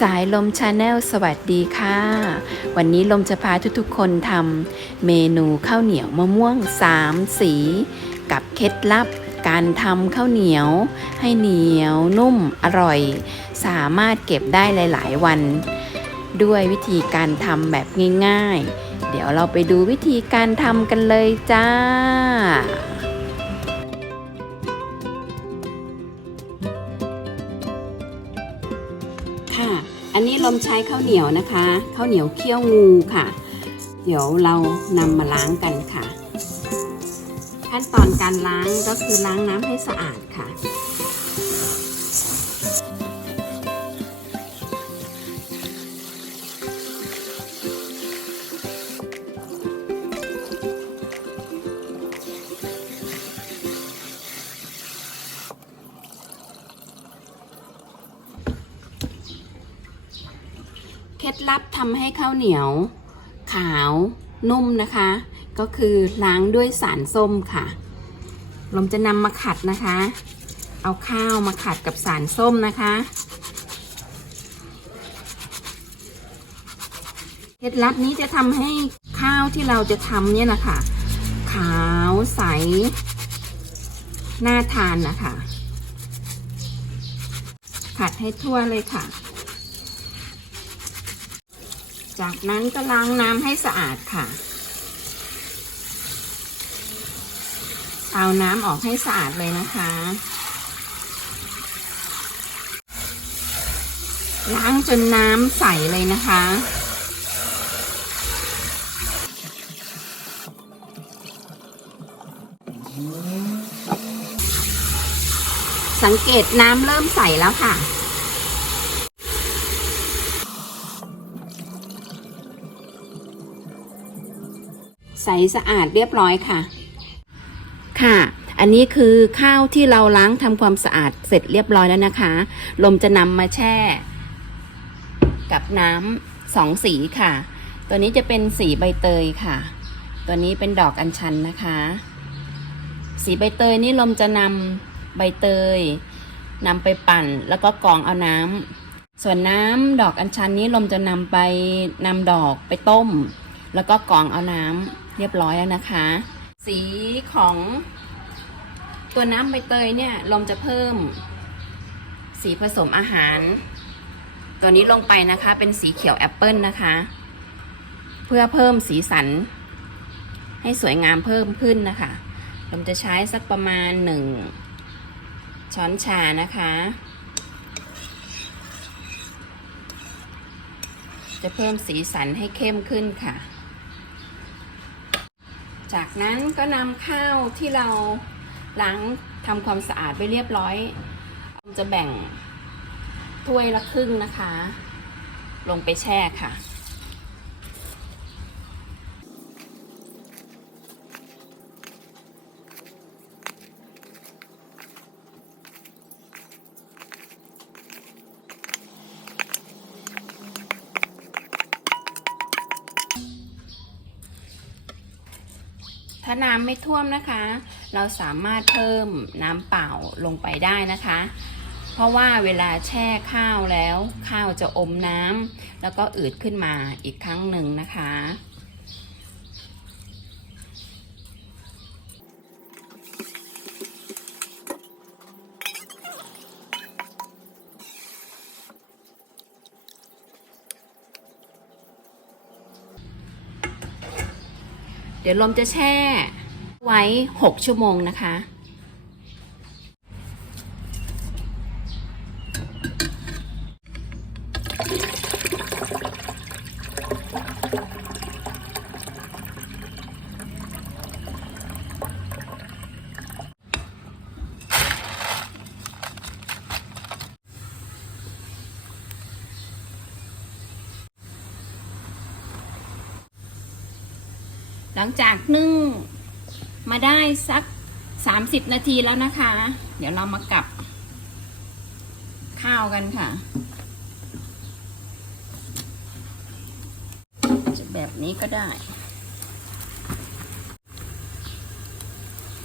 สายลมชาแนลสวัสดีค่ะ วันนี้ลมจะพาทุกๆคนทำเมนูข้าวเหนียวมะม่วงสามสี กับเคล็ดลับการทำข้าวเหนียว ให้เหนียวนุ่มอร่อย สามารถเก็บได้หลายๆวัน ด้วยวิธีการทำแบบง่ายๆ เดี๋ยวเราไปดูวิธีการทำกันเลยจ้า มใช้ข้าวเหนียวนะคะข้าวเหนียวเคี่ยวงูค่ะ เดี๋ยวเรานำมาล้างกันค่ะ ขั้นตอนการล้างก็คือล้างน้ำให้สะอาดค่ะ ดลับทำให้ข้าวเหนียว ขาวนุ่มนะคะ ก็คือล้างด้วยสารส้มค่ะ ลมจะนำมาขัดนะคะ เอาข้าวมาขัดกับสารส้มนะคะเคล็ดลับนี้จะทำให้ข้าวที่เราจะทำเนี่ยนะคะขาวใสน่าทานนะคะขัดให้ทั่วเลยค่ะ จากนั้นก็ล้างน้ำให้สะอาดค่ะ เอาน้ำออกให้สะอาดเลยนะคะ ล้างจนน้ำใสเลยนะคะสังเกตน้ำเริ่มใสแล้วค่ะ ใสสะอาดเรียบร้อยค่ะ ค่ะ อันนี้คือข้าวที่เราล้างทำความสะอาดเสร็จเรียบร้อยแล้วนะคะ ลมจะนำมาแช่ กับน้ำสองสีค่ะ ตัวนี้จะเป็นสีใบเตยค่ะ ตัวนี้เป็นดอกอัญชันนะคะ สีใบเตยนี่ลมจะนำใบเตยนำไปปั่นแล้วก็กรองเอาน้ำ ส่วนน้ำดอกอัญชันนี้ลมจะนำไปนำดอกไปต้ม แล้วก็กรองเอาน้ำ เรียบร้อยแล้วนะคะ สีของตัวน้ำใบเตยเนี่ยลมจะเพิ่ม สีผสมอาหาร ตัวนี้ลงไปนะคะเป็นสีเขียวแอปเปิลนะคะ เพื่อเพิ่มสีสัน ให้สวยงามเพิ่มขึ้นนะคะลมจะใช้สักประมาณหนึ่งช้อนชานะคะ จะเพิ่มสีสันให้เข้มขึ้นค่ะ จากนั้นก็นำข้าวที่เราล้างทำความสะอาดไปเรียบร้อย จะแบ่งถ้วยละครึ่งนะคะ ลงไปแช่ค่ะ ถ้าน้ำไม่ท่วมนะคะ เราสามารถเพิ่มน้ำเปล่าลงไปได้นะคะ เพราะว่าเวลาแช่ข้าวแล้ว ข้าวจะอมน้ำแล้วก็อืดขึ้นมาอีกครั้งหนึ่งนะคะ เดี๋ยวลมจะแช่ไว้ 6 ชั่วโมงนะคะ หลังจากนึ่งมาได้สัก 30 นาทีแล้วนะคะ เดี๋ยวเรามากลับ ข้าวกันค่ะ จะแบบนี้ก็ได้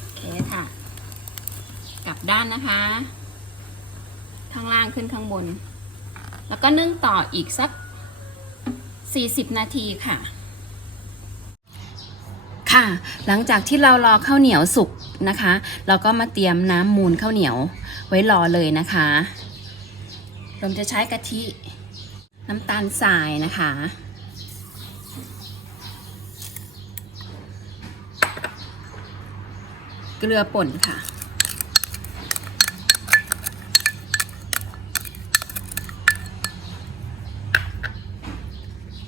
โอเคค่ะ กลับด้านนะคะ ข้างล่างขึ้นข้างบน แล้วก็นึ่งต่ออีกสัก 40 นาทีค่ะ ค่ะ หลังจากที่เรารอข้าวเหนียวสุกนะคะ เราก็มาเตรียมน้ำมูลข้าวเหนียวไว้รอเลยนะคะเราจะใช้กะทิน้ำตาลทรายนะคะ เกลือป่นค่ะ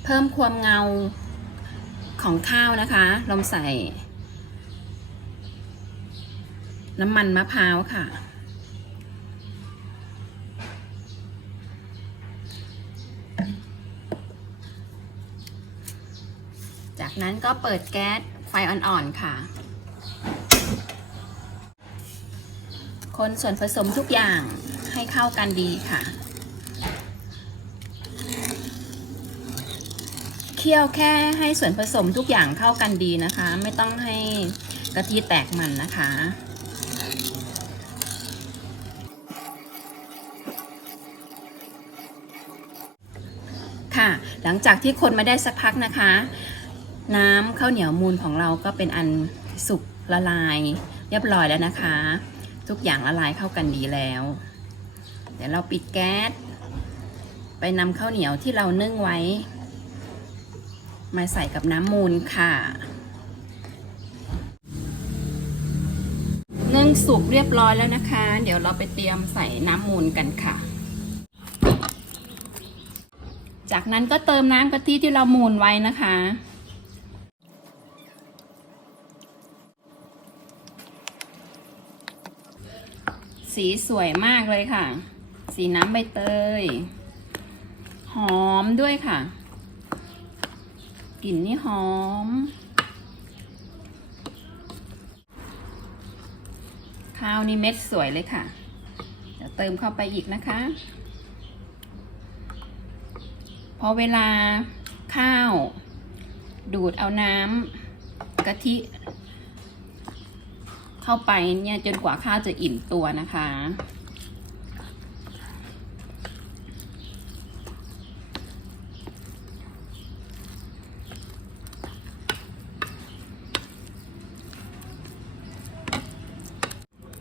เพิ่มความเงา ของข้าวนะคะลองใส่ น้ำมันมะพร้าวค่ะ จากนั้นก็เปิดแก๊สไฟอ่อนๆค่ะ คนส่วนผสมทุกอย่างให้เข้ากันดีค่ะ เคี่ยวแค่ให้ส่วนผสมทุกอย่างเข้ากันดีนะคะ ไม่ต้องให้กะทิแตกมันนะคะค่ะหลังจากที่คนมาได้สักพักนะคะ น้ำข้าวเหนียวมูลของเราก็เป็นอันสุกละลาย เรียบร้อยแล้วนะคะ ทุกอย่างละลายเข้ากันดีแล้ว เดี๋ยวเราปิดแก๊สไปนำข้าวเหนียวที่เรานึ่งไว้ มาใส่กับน้ำมูลค่ะนึ่งสุกเรียบร้อยแล้วนะคะ เดี๋ยวเราไปเตรียมใส่น้ำมูลกันค่ะ จากนั้นก็เติมน้ำกะทิที่เรามูลไว้นะคะ สีสวยมากเลยค่ะ สีน้ำใบเตย หอมด้วยค่ะ กลิ่นนี่หอม ข้าวนี่เม็ดสวยเลยค่ะ เดี๋ยวเติมเข้าไปอีกนะคะ พอเวลาข้าว ดูดเอาน้ำกะทิ เข้าไปเนี่ยจนกว่าข้าวจะอิ่มตัวนะคะ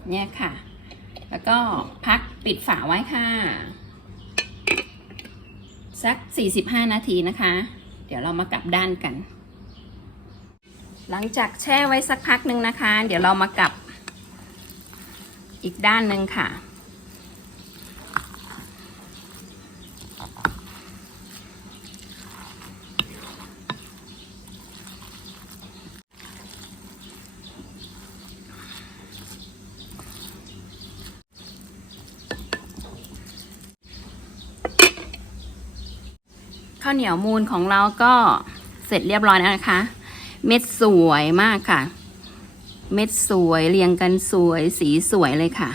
เนี่ยค่ะ แล้วก็พักปิดฝาไว้ค่ะ สัก 45 นาทีนะคะ เดี๋ยวเรามากลับด้านกัน หลังจากแช่ไว้สักพักหนึ่งนะคะ เดี๋ยวเรามากลับอีกด้านหนึ่งค่ะาวเหนียวมูลของเราก็เสร็จเรียบร้อยแล้วนะคะ เม็ดสวยมากค่ะ เม็ดสวยเรียงกันสวยสีสวยเลยค่ะ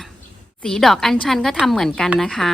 สีดอกอัญชันก็ทำเหมือนกันนะคะ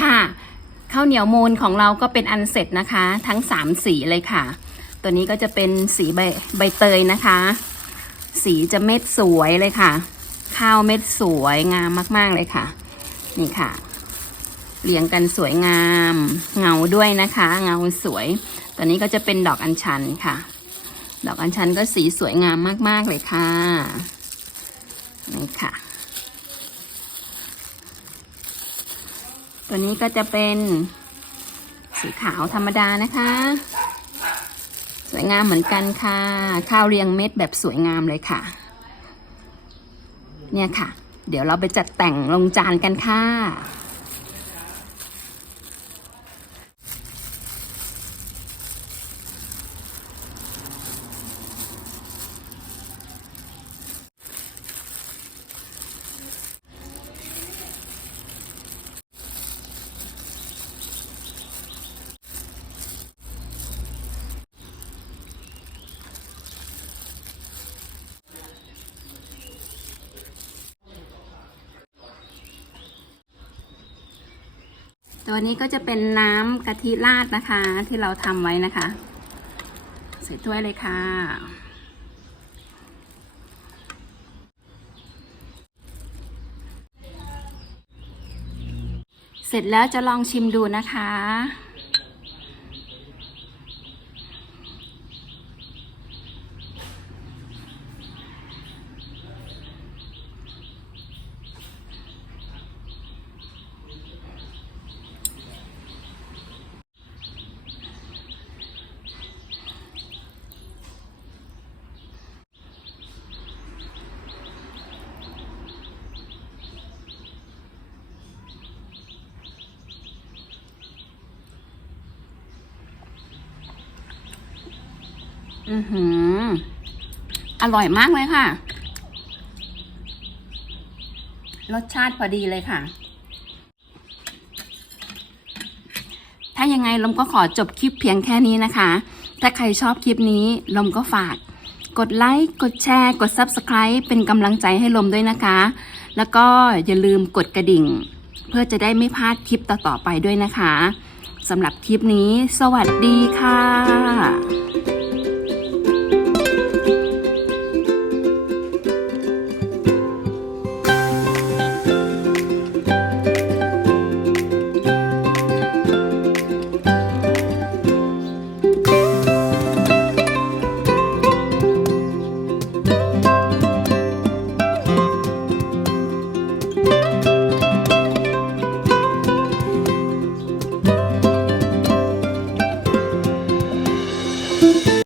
ค่ะข้าวเหนียวมูลของเราก็เป็นอันเสร็จนะคะ ทั้งสามสีเลยค่ะ ตัวนี้ก็จะเป็นสีใบใบเตยนะคะ สีจะเม็ดสวยเลยค่ะ ข้าวเม็ดสวยงามมาก ๆเลยค่ะ นี่ค่ะเรียงกันสวยงาม เงาด้วยนะคะ เงาสวยตัวนี้ก็จะเป็นดอกอัญชันค่ะ ดอกอัญชันก็สีสวยงามมาก ๆ เลยค่ะ นี่ค่ะ ตัวนี้ก็จะเป็นสีขาวธรรมดานะคะ สวยงามเหมือนกันค่ะ ข้าวเรียงเม็ดแบบสวยงามเลยค่ะ เนี่ยค่ะ เดี๋ยวเราไปจัดแต่งลงจานกันค่ะ ตัวนี้ก็จะเป็นน้ำกะทิราดนะคะ ที่เราทำไว้นะคะ ใส่ถ้วยเลยค่ะ เสร็จแล้วจะลองชิมดูนะคะ อือหือ อร่อยมากเลยค่ะ รสชาติพอดีเลยค่ะ ถ้ายังไงลมก็ขอจบคลิปเพียงแค่นี้นะคะ ถ้าใครชอบคลิปนี้ลมก็ฝาก กดไลค์ กดแชร์ กด Subscribe เป็นกำลังใจให้ลมด้วยนะคะ แล้วก็อย่าลืมกดกระดิ่ง เพื่อจะได้ไม่พลาดคลิปต่อๆไปด้วยนะคะสำหรับคลิปนี้ สวัสดีค่ะ